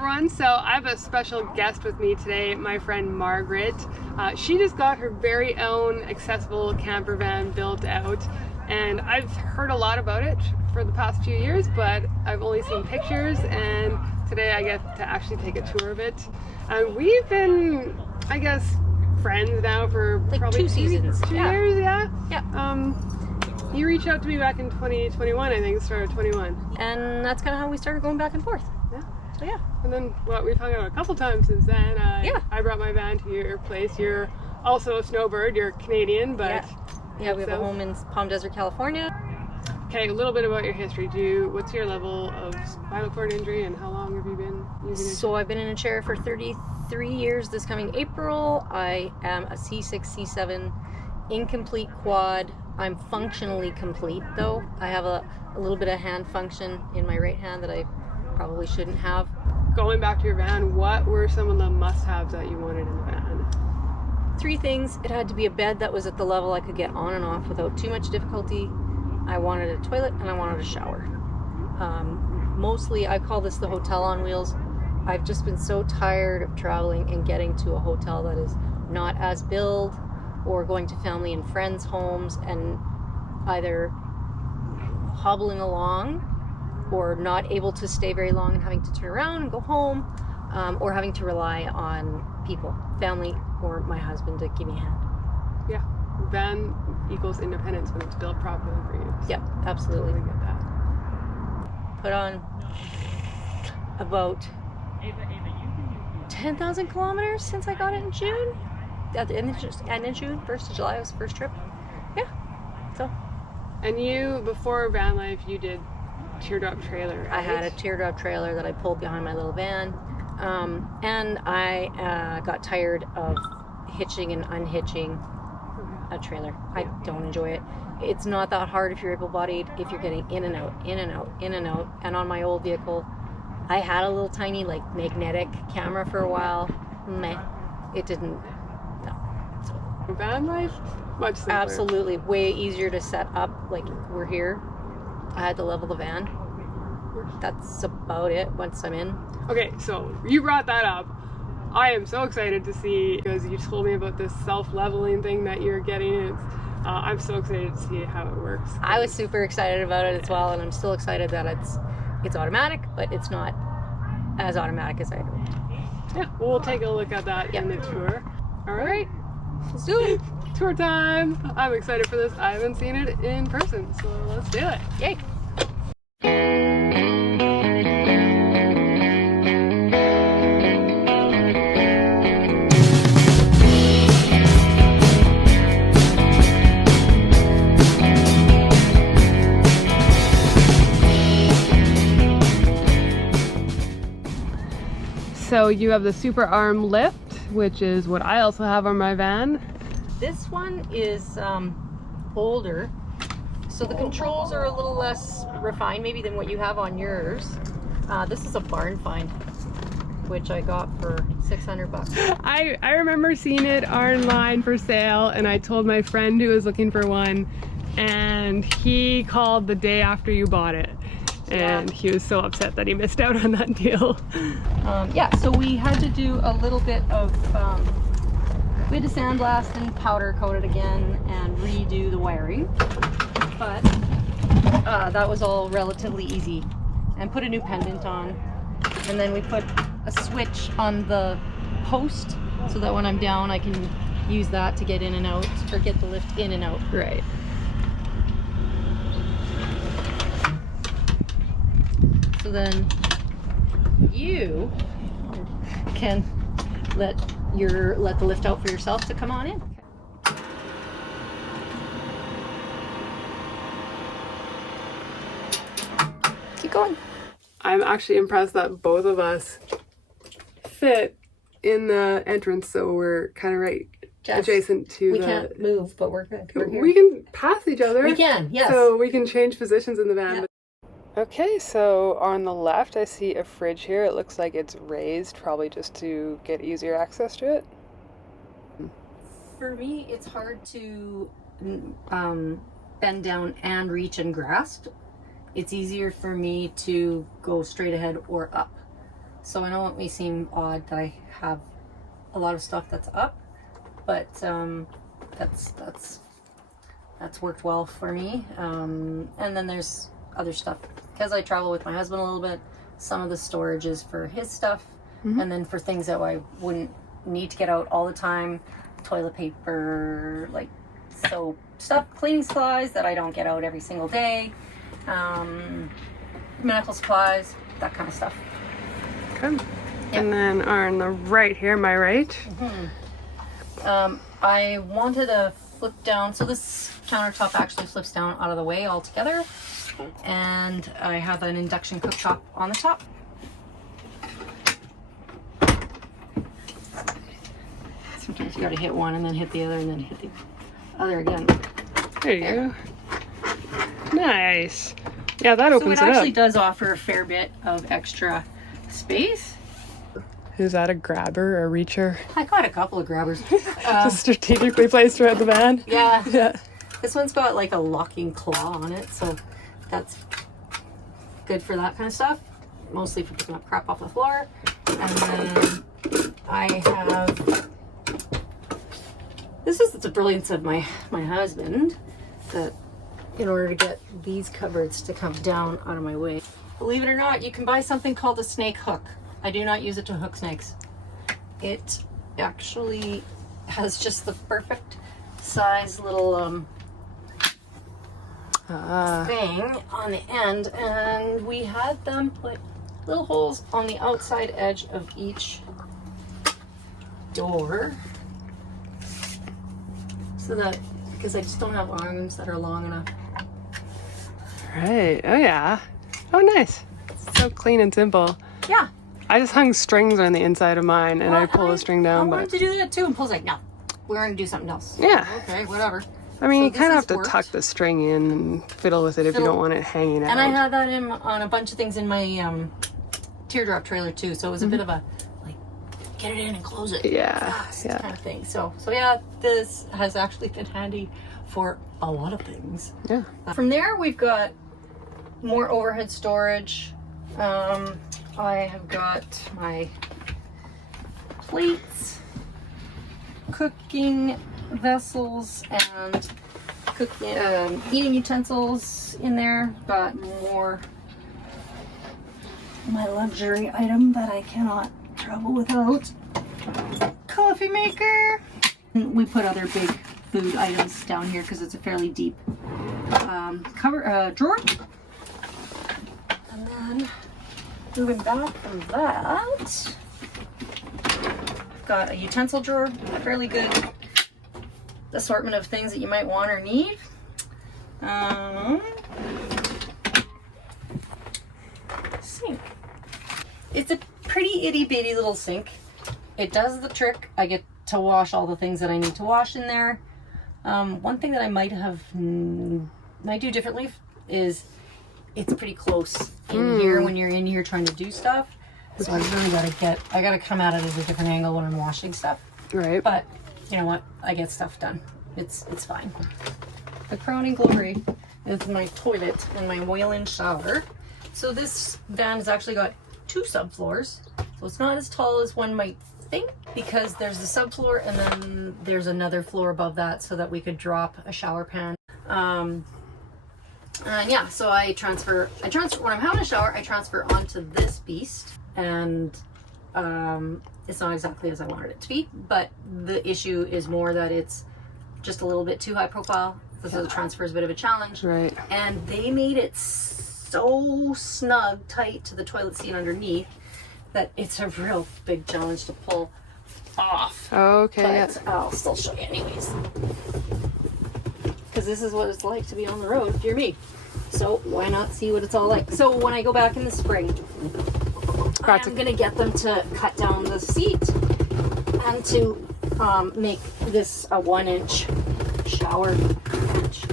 everyone, so I have a special guest with me today, my friend Margaret. She just got her very own accessible camper van built out, and I've heard a lot about it for the past few years, but I've only seen pictures, and today I get to actually take a tour of it. We've been, I guess, friends now for like probably 2 seasons. Two years, yeah? Yeah. You reached out to me back in 2021, I think, the start of 21. And that's kind of how we started going back and forth. Yeah. So yeah. And then, well, we've hung out a couple times since then. Yeah. I brought my van to your place. You're also a snowbird. You're Canadian, but... Yeah, we have a home in Palm Desert, California. Okay, a little bit about your history. What's your level of spinal cord injury and how long have you been using it? So I've been in a chair for 33 years this coming April. I am a C6, C7 incomplete quad. I'm functionally complete though. I have a little bit of hand function in my right hand that I probably shouldn't have. Going back to your van, what were some of the must-haves that you wanted in the van? 3 things. It had to be a bed that was at the level I could get on and off without too much difficulty. I wanted a toilet and I wanted a shower. Mostly, I call this the hotel on wheels. I've just been so tired of traveling and getting to a hotel that is not as billed, or going to family and friends' homes and either hobbling along or not able to stay very long and having to turn around and go home, or having to rely on people, family or my husband, to give me a hand. Yeah, van equals independence when it's built properly for you. So Yep, absolutely. totally get that. Put on about 10,000 kilometers since I got it in June. At the end of June, 1st of July was the first trip. Yeah, so. And you, before Vanlife, you did teardrop trailer, right? I had a teardrop trailer that I pulled behind my little van. And I got tired of hitching and unhitching a trailer. I don't enjoy it. It's not that hard if you're able-bodied, if you're getting in and out, in and out, in and out. And on my old vehicle, I had a little tiny like magnetic camera for a while. Meh, it didn't. Vanlife, much simpler. Absolutely, way easier to set up. Like, we're here. I had to level the van. That's about it once I'm in. Okay, so you brought that up. I am so excited to see, because you told me about this self-leveling thing that you're getting. I'm so excited to see how it works. I was super excited about it as well, and I'm still excited that it's automatic, but it's not as automatic as I do. Yeah, we'll take a look at that in the tour. All right. Let's do it. Tour time. I'm excited for this. I haven't seen it in person, so let's do it. Yay. So you have the super arm lift, which is what I also have on my van. This one is older, so the controls are a little less refined maybe than what you have on yours. This is a barn find, which I got for 600 bucks. I remember seeing it online for sale, and I told my friend who was looking for one, and he called the day after you bought it. And he was so upset that he missed out on that deal. Yeah, so we had to do a little bit of, we had to sandblast and powder coat it again and redo the wiring. But that was all relatively easy. And put a new pendant on. And then we put a switch on the post so that when I'm down I can use that to get in and out, or get the lift in and out. Right. So then you can let the lift out for yourself to come on in. Keep going. I'm actually impressed that both of us fit in the entrance, so we're kind of right adjacent to we can't move, but we're good. We're here. We can pass each other. We can, yes. So we can change positions in the van. Yep. Okay, so on the left I see a fridge here. It looks like it's raised, probably just to get easier access to it. For me, it's hard to bend down and reach and grasp. It's easier for me to go straight ahead or up. So I know it may seem odd that I have a lot of stuff that's up, but that's worked well for me. And then there's other stuff because I travel with my husband a little bit. Some of the storage is for his stuff, and then for things that I wouldn't need to get out all the time, toilet paper, like soap, stuff, cleaning supplies that I don't get out every single day, medical supplies, that kind of stuff. Good. Yep. And then on the right here, my right. I wanted a flip down, so this countertop actually flips down out of the way altogether, and I have an induction cooktop on the top. Sometimes you gotta hit one and then hit the other and then hit the other again. There you go. Nice. Yeah, that opens so it up. actually does offer a fair bit of extra space. Is that a grabber or a reacher? I got a couple of grabbers. Just strategically placed throughout the van? Yeah. Yeah. This one's got like a locking claw on it, so that's good for that kind of stuff. Mostly for picking up crap off the floor. And then I have... This is the brilliance of my husband, that in order to get these cupboards to come down out of my way. Believe it or not, you can buy something called a snake hook. I do not use it to hook snakes. It actually has just the perfect size little thing on the end, and we had them put little holes on the outside edge of each door, so that, because I just don't have arms that are long enough. Right. Oh yeah. Oh nice. So clean and simple. Yeah. I just hung strings on the inside of mine, and I pull the string down. I wanted to do that too, and Paul's like, no, we're going to do something else. Yeah. Okay, whatever. I mean, So you kind of have this to has tuck the string in and fiddle with it if you don't want it hanging out. And I had that on a bunch of things in my teardrop trailer too, so it was a bit of a, like, get it in and close it fast kind of thing. So yeah, this has actually been handy for a lot of things. Yeah. From there, we've got more overhead storage. I have got my plates, cooking vessels, and eating utensils in there. Got more my luxury item that I cannot travel without. Coffee maker. We put other big food items down here because it's a fairly deep drawer. And then moving back from that, I've got a utensil drawer, a fairly good assortment of things that you might want or need. Sink. It's a pretty itty bitty little sink. It does the trick. I get to wash all the things that I need to wash in there. One thing that I might do differently is it's pretty close in here when you're in here trying to do stuff. So I really gotta come at it at a different angle when I'm washing stuff. Right. But you know what? I get stuff done. It's fine. The crowning glory is my toilet and my oil-in shower. So this van has actually got 2 subfloors. So it's not as tall as one might think, because there's the subfloor and then there's another floor above that so that we could drop a shower pan. And yeah, so I transfer when I'm having a shower, I transfer onto this beast, and it's not exactly as I wanted it to be, but the issue is more that it's just a little bit too high profile, so the transfer is a bit of a challenge. Right. And they made it so snug, tight to the toilet seat underneath, that it's a real big challenge to pull off. Okay. But I'll still show you anyways, because this is what it's like to be on the road if you're me. So why not see what it's all like? So when I go back in the spring, I'm gonna get them to cut down the seat and to make this a 1-inch shower bench.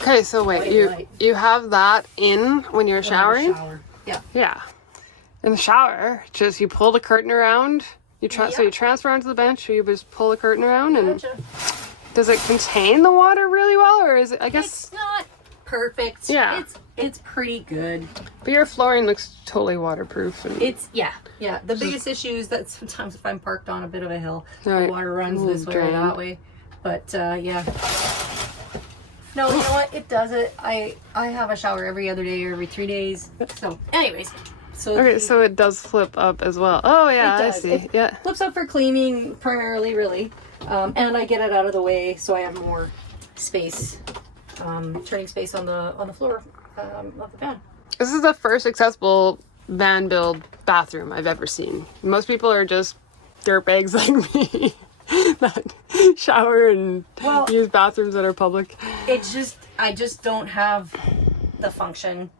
Okay, so wait, you have that in when you're showering? Yeah. Yeah. In the shower, just you pull the curtain around. So you transfer onto the bench, or you just pull the curtain around, and does it contain the water really well, or is it? I guess it's not perfect. Yeah. It's pretty good. But your flooring looks totally waterproof. And Yeah. The biggest issue is that sometimes if I'm parked on a bit of a hill, Right. the water runs this way or drain. that way. But yeah. No, you know what? It does it. I have a shower every other day or every 3 days. So, anyways. Okay, so it does flip up as well. Oh yeah, It I does. see. It Yeah. flips up for cleaning primarily, really. And I get it out of the way so I have more space, turning space on the floor of the van. This is the first accessible van build bathroom I've ever seen. Most people are just dirtbags like me that shower and use bathrooms that are public. I just don't have the function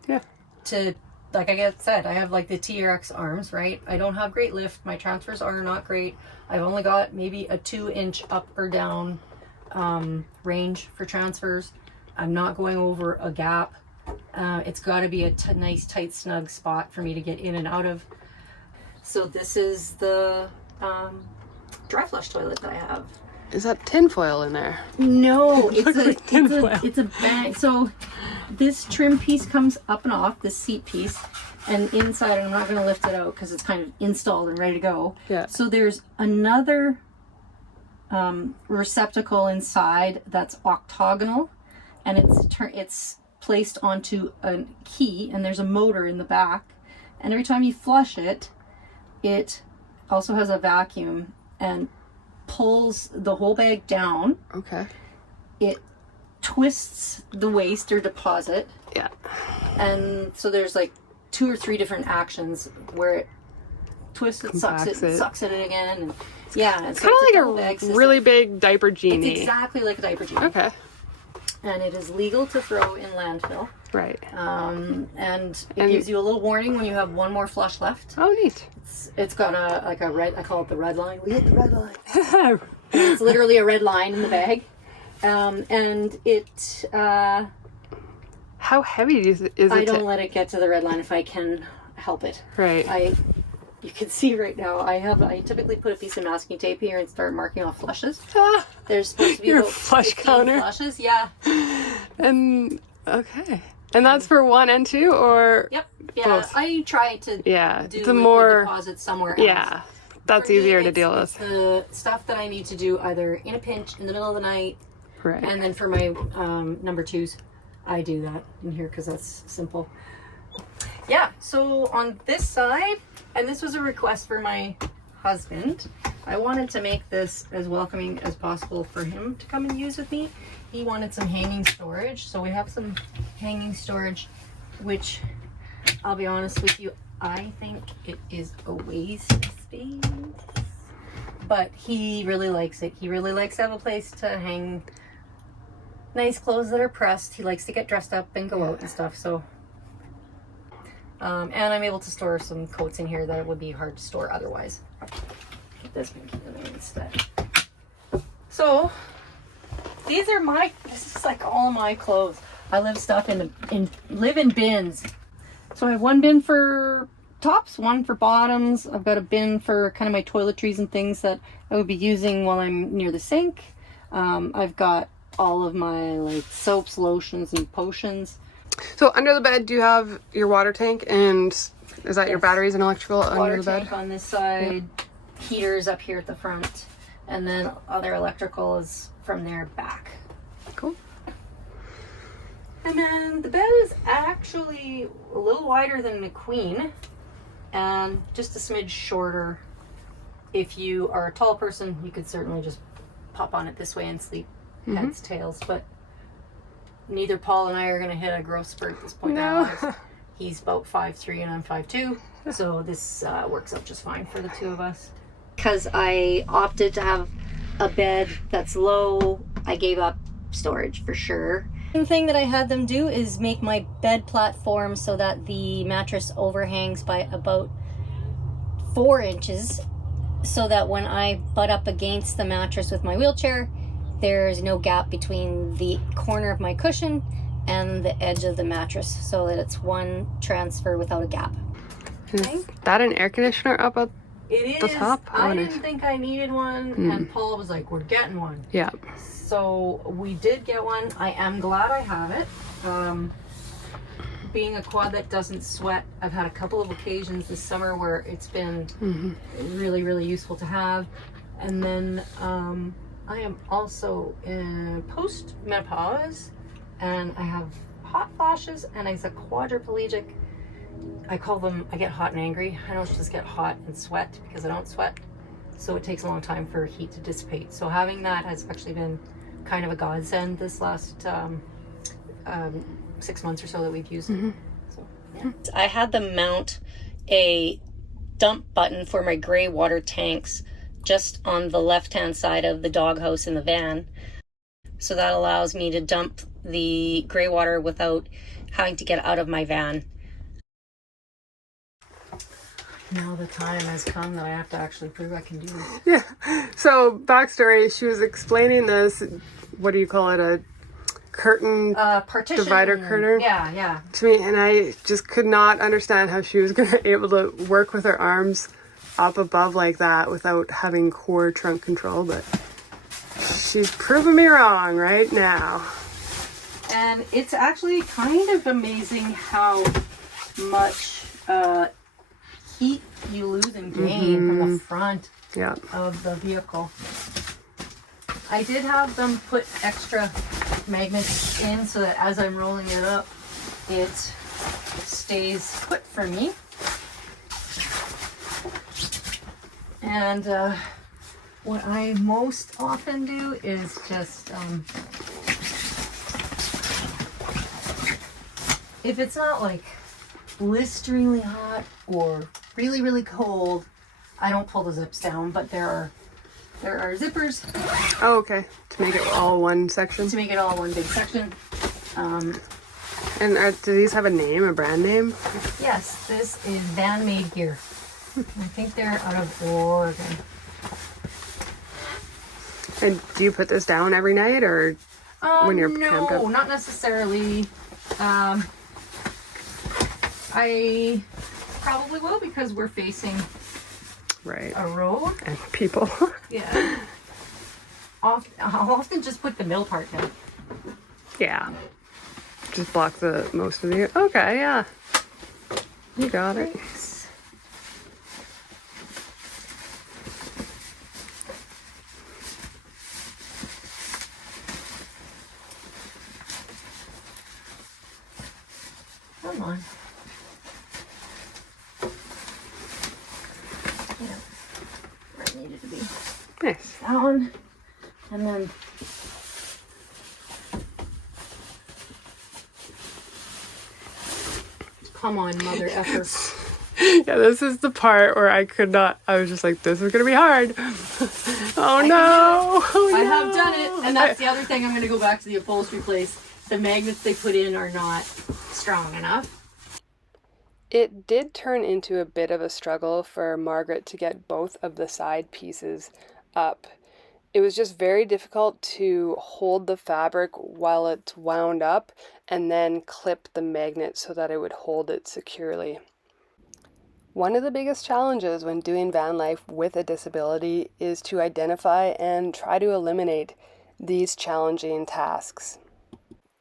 to, like I said, I have like the TRX arms, right? I don't have great lift. My transfers are not great. I've only got maybe a 2-inch up or down range for transfers. I'm not going over a gap. It's got to be a nice, tight, snug spot for me to get in and out of. So this is the dry flush toilet that I have. Is that tinfoil in there? No, tinfoil. it's a bag. So this trim piece comes up and off, this seat piece, and inside, and I'm not going to lift it out because it's kind of installed and ready to go. Yeah. So there's another receptacle inside that's octagonal, and it's placed onto a key, and there's a motor in the back, and every time you flush it, it also has a vacuum and pulls the whole bag down. Okay. It twists the waste or deposit. Yeah. And so there's like 2 or 3 different actions where it twists it, sucks it in, and yeah. It's kind of like a really big diaper genie. It's exactly like a diaper genie. Okay. And it is legal to throw in landfill. Right. And it gives you a little warning when you have one more flush left. Oh, neat. It's got a red, I call it the red line. We hit the red line. It's literally a red line in the bag. And it... How heavy is it? I don't let it get to the red line if I can help it. Right. You can see right now, I typically put a piece of masking tape here and start marking off flushes. There's supposed to be Your about flush 15 counter. flushes, yeah. And, okay. And that's for 1 and 2, or? Yep. Yeah, both? I try to do it's a liquid more deposits somewhere else. Yeah, that's For me, easier to deal with. It's the stuff that I need to do either in a pinch in the middle of the night, Right. and then for my number 2s, I do that in here because that's simple. Yeah, so on this side, and this was a request for my husband, I wanted to make this as welcoming as possible for him to come and use with me. He wanted some hanging storage, so we have some hanging storage, which I'll be honest with you, I think it is a waste of space. But he really likes it. He really likes to have a place to hang nice clothes that are pressed. He likes to get dressed up and go out and stuff, so and I'm able to store some coats in here that would be hard to store otherwise. Get this one in there instead. So this is like all of my clothes. I live stuff live in bins. So I have one bin for tops, one for bottoms. I've got a bin for kind of my toiletries and things that I would be using while I'm near the sink. I've got all of my like soaps, lotions, and potions. So under the bed, do you have your water tank, and is that your batteries and electrical under the bed? Water tank on this side, heaters up here at the front, and then other electrical is from there back. Cool. And then the bed is actually a little wider than the queen, and just a smidge shorter. If you are a tall person, you could certainly just pop on it this way and sleep heads, tails, but neither Paul and I are going to hit a growth spurt at this point. No. Now. He's about 5'3" and I'm 5'2", so this works out just fine for the two of us. Because I opted to have a bed that's low, I gave up storage for sure. The thing that I had them do is make my bed platform so that the mattress overhangs by about 4 inches, so that when I butt up against the mattress with my wheelchair, there's no gap between the corner of my cushion and the edge of the mattress, so that it's one transfer without a gap. Is that an air conditioner up at the top? I didn't think I needed one, and Paul was like, we're getting one. Yeah. So we did get one. I am glad I have it. Being a quad that doesn't sweat, I've had a couple of occasions this summer where it's been really, really useful to have. And then I am also in post-menopause, and I have hot flashes, and as a quadriplegic, I call them, I get hot and angry. I don't just get hot and sweat because I don't sweat. So it takes a long time for heat to dissipate. So having that has actually been kind of a godsend this last 6 months or so that we've used it. So, yeah. I had them mount a dump button for my gray water tanks just on the left-hand side of the doghouse in the van. So that allows me to dump the gray water without having to get out of my van. Now the time has come that I have to actually prove I can do this. Yeah. So backstory, she was explaining this, what do you call it, a curtain partition divider curtain? Yeah. To me, and I just could not understand how she was going to be able to work with her arms up above like that without having core trunk control, but she's proving me wrong right now. And it's actually kind of amazing how much heat you lose and gain from the front of the vehicle. I did have them put extra magnets in so that as I'm rolling it up, it stays put for me. And what I most often do is just, if it's not like blisteringly hot or really, really cold, I don't pull the zips down, but there are zippers. Oh, okay. To make it all one section? To make it all one big section. And do these have a name, a brand name? Yes, this is Van Made Gear. I think they're out of Oregon. And do you put this down every night, or when you're camped up? No, not necessarily. I probably will because we're facing a road. And people. Yeah. I'll often just put the middle part down. Yeah. Just block the most of the... Okay, yeah. You got it. Come on. Yeah. Where it needed to be. Nice. Down. And then come on, mother effer. Yeah, this is the part where I could not... I was just like, this is going to be hard. Oh, no. I have done it. And that's the other thing. I'm going to go back to the upholstery place. The magnets they put in are not strong enough. It did turn into a bit of a struggle for Margaret to get both of the side pieces up. It was just very difficult to hold the fabric while it's wound up and then clip the magnet so that it would hold it securely. One of the biggest challenges when doing van life with a disability is to identify and try to eliminate these challenging tasks.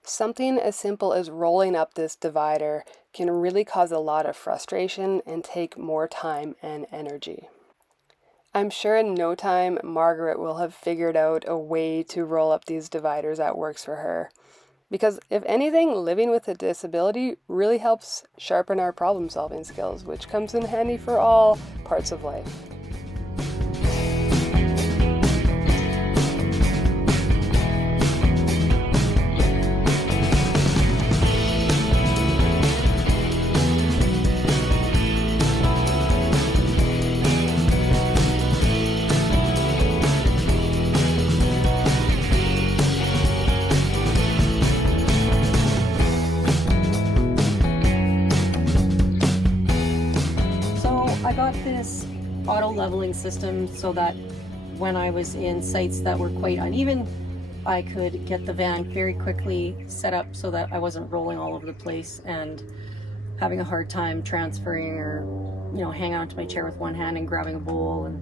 Something as simple as rolling up this divider can really cause a lot of frustration and take more time and energy. I'm sure in no time Margaret will have figured out a way to roll up these dividers that works for her. Because if anything, living with a disability really helps sharpen our problem-solving skills, which comes in handy for all parts of life. I got this auto leveling system so that when I was in sites that were quite uneven, I could get the van very quickly set up so that I wasn't rolling all over the place and having a hard time transferring or, you know, hanging onto my chair with one hand and grabbing a bowl and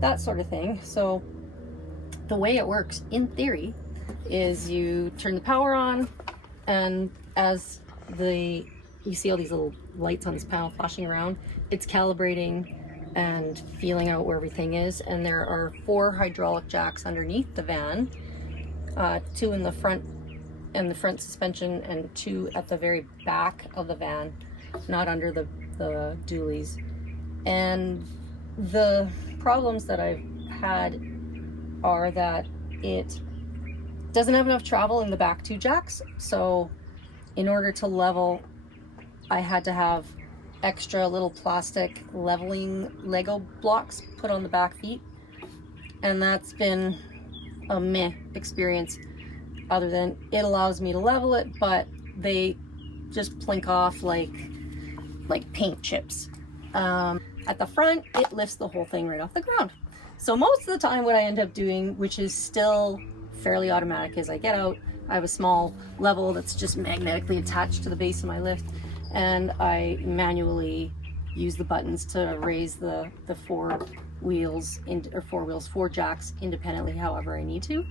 that sort of thing. So the way it works in theory is you turn the power on, And as you see all these little lights on this panel flashing around, it's calibrating and feeling out where everything is. And there are 4 hydraulic jacks underneath the van, 2 in the front and the front suspension, and 2 at the very back of the van, not under the dualies. And the problems that I've had are that it doesn't have enough travel in the back 2 jacks. So in order to level, I had to have extra little plastic leveling Lego blocks put on the back feet, and that's been a meh experience, other than it allows me to level it, but they just plink off like paint chips. At the front, it lifts the whole thing right off the ground. So most of the time what I end up doing, which is still fairly automatic, is I get out, I have a small level that's just magnetically attached to the base of my lift, and I manually use the buttons to raise the 4 wheels, 4 jacks independently however I need to.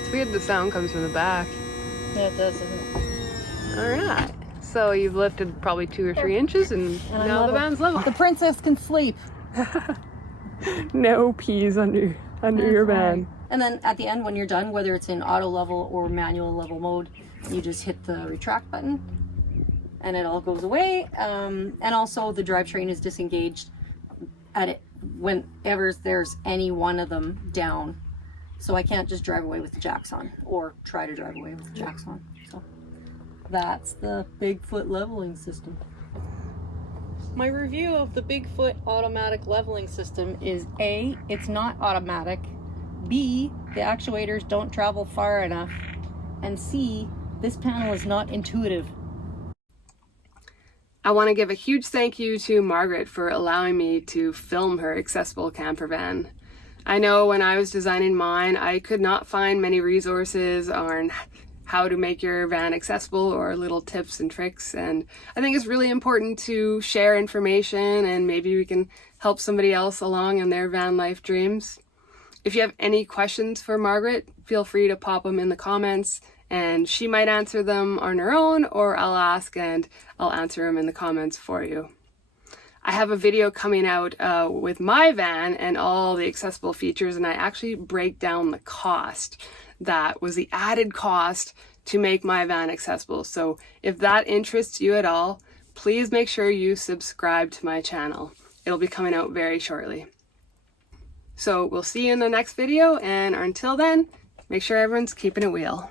It's weird the sound comes from the back. Yeah, it does, doesn't it? Alright, so you've lifted probably 2 or 3 inches and now the van's level. The princess can sleep. No peas under your van. Right. And then at the end, when you're done, whether it's in auto level or manual level mode, you just hit the retract button and it all goes away. And also the drivetrain is disengaged at it whenever there's any one of them down. So I can't just drive away with the jacks on, or try to drive away with the jacks on. So that's the Bigfoot leveling system. My review of the Bigfoot automatic leveling system is A, it's not automatic, B, the actuators don't travel far enough, and C, this panel is not intuitive. I want to give a huge thank you to Margaret for allowing me to film her accessible camper van. I know when I was designing mine, I could not find many resources on how to make your van accessible or little tips and tricks, and I think it's really important to share information, and maybe we can help somebody else along in their van life dreams. If you have any questions for Margaret, feel free to pop them in the comments, and she might answer them on her own, or I'll ask and I'll answer them in the comments for you. I have a video coming out with my van and all the accessible features, and I actually break down the cost. That was the added cost to make my van accessible. So if that interests you at all, please make sure you subscribe to my channel. It'll be coming out very shortly. So we'll see you in the next video, and until then, make sure everyone's keeping it real.